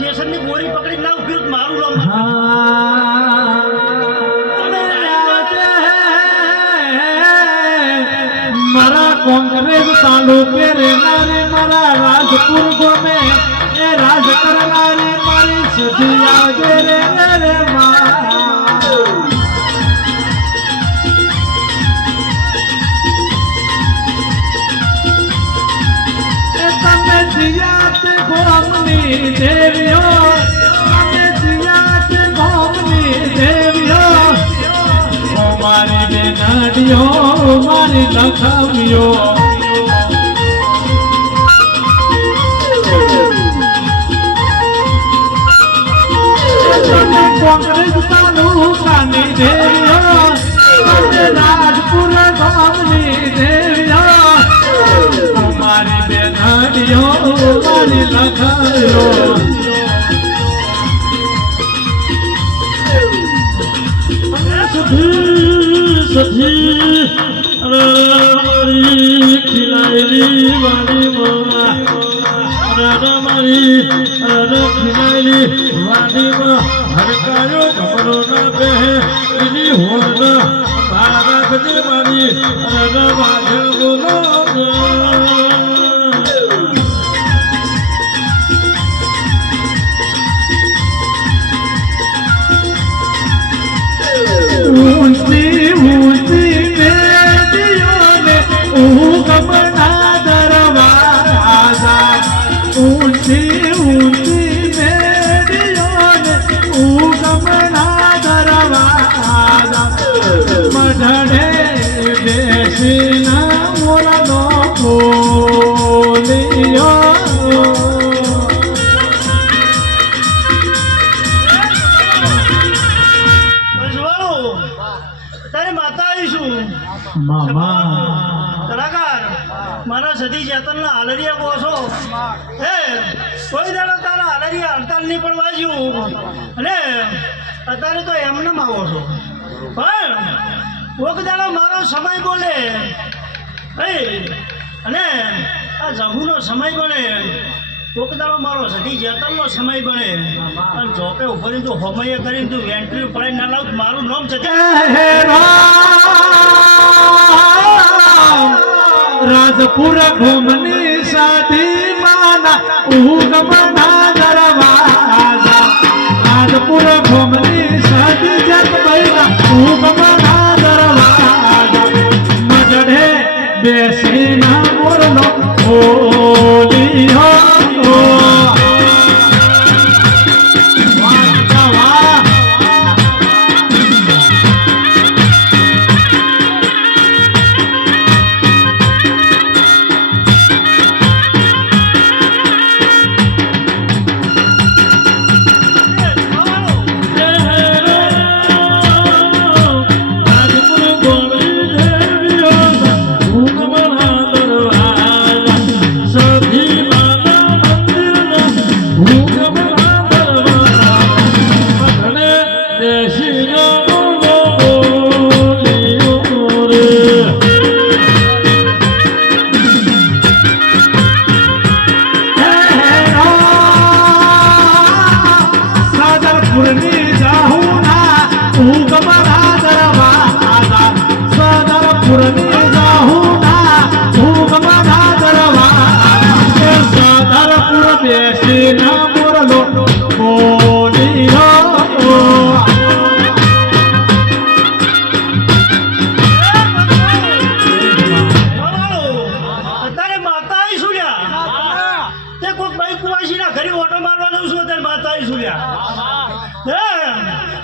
station ની બોરી પકડી ના ઉભી મારું નામ મારા કોંગ્રેસ તાલુકે રેનારી મારા રાજપુર ગોમે એ રાજ કરનારી મારી સુધી આવજે રે રે તમે જીયાત ગોમની દેવીઓ તમે જીયાત ગોમની દેવીઓ મારી બેનાડીઓ મારી લખાવીઓ તમે કોંગ્રેસ તાલુકાની દેવીઓ તમે રાજપુર ગામની દેવીઓ મારી બેનાડીઓ મારી લખાવીઓ સખી મારી ખીલાયેલી વાડી મારી ખીલાયેલી વાડીમાં હડકાયો કપડો ના બે એની હોડ મારા ગજે મારી વાઘ બોલો ઊંચી ઊંચી બેટીઓને ઉગમના દરવાજા ઊંચી ઊંચી બેટીઓને ઉગમના દરવાજા મઢડે બેસીના મોરનો બોલિયો મામા કલાકાર મારા સતી ચેતનના હાલરિયા બોસો હે કોઈ દાડો તારા હાલરિયા હડતાલ નહીં પણ વાજ્યું અને અત્યારે તો એમને આવો છો પણ કોક દાડો મારો સમય બોલે હે અને આ જહુનો સમય બને કોક દાડો મારો સતી ચેતનનો સમય બને અને જોપે ઉપર તું હોમૈયા કરીને તું વેન્ટ્રી પડાઈ ના લાવ મારું નામ છે રાજપુર ઘુમની સાથી માના ઉગમના દરવાજા રાજપુર ઘુમની સાથી જગબઈના ઉગમના દરવાજા મઢડે બેસીના મોરનો બોલિયો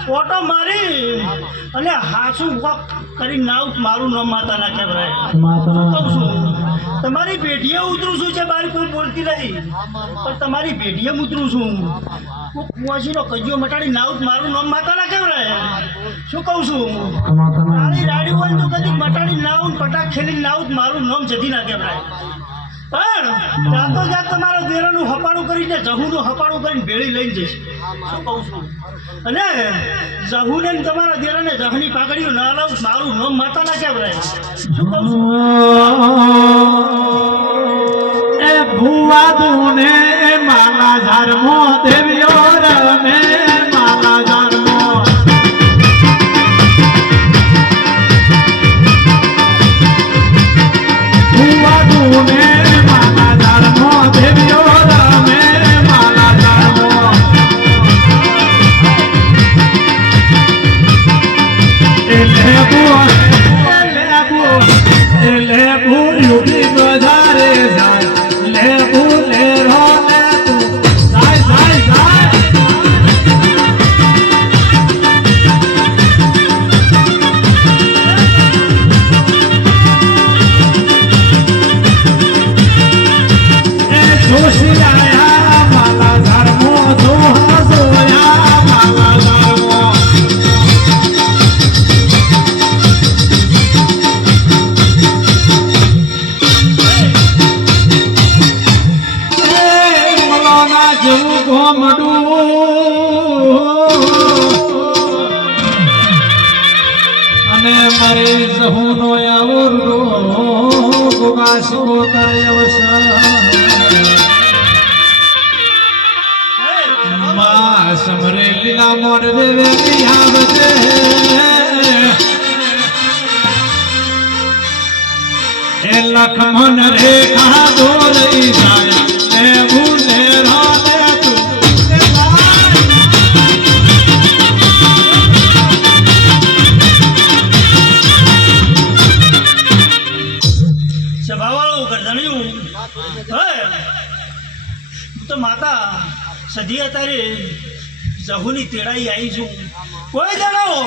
ઓટો મારી અને હાસુ કરી નાવ મારું નામ માતા ના કેવરાય તમારી પેઢીએ ઉતરું છું છે મારી કોઈ બોલતી નથી પણ તમારી પેઢીએ ઉતરું છું કુવાસીનો કજિયો મટાડી નાવ મારું નામ માતા ના કેવરાય શું કહું છું મારી રાડી હોય તો કદી મટાડી નાવ પટાક ખેલી નાવ મારું નામ જતી ના કેવરાય પણ જાતો જાત તમારા દેરાનું હપાડું કરીને જહુનું હપાડું કરીને ભેળી લઈને જઈશ શું કહું છું અને જહુને તમારા દેરાને જહની પાઘડીઓ ના લાવ મારું નામ માતા ના કેવરાય શું કહું છું એ ભુવા દુને માલા ઝારમો દેવ્યો ગોમડું અને મારી સહુનો આવરો ગુગાસ કોતર માં સમરે લીલા મોર દેવે આવજે એ લખમન રેખા દોરઈ જાય એ ભૂલે રાતે તું સભાવાળો ગરદણિયું હે હું તો માતા સધી અત્યારે જહુની તેડાઈ આવી છું કોઈ જણાવો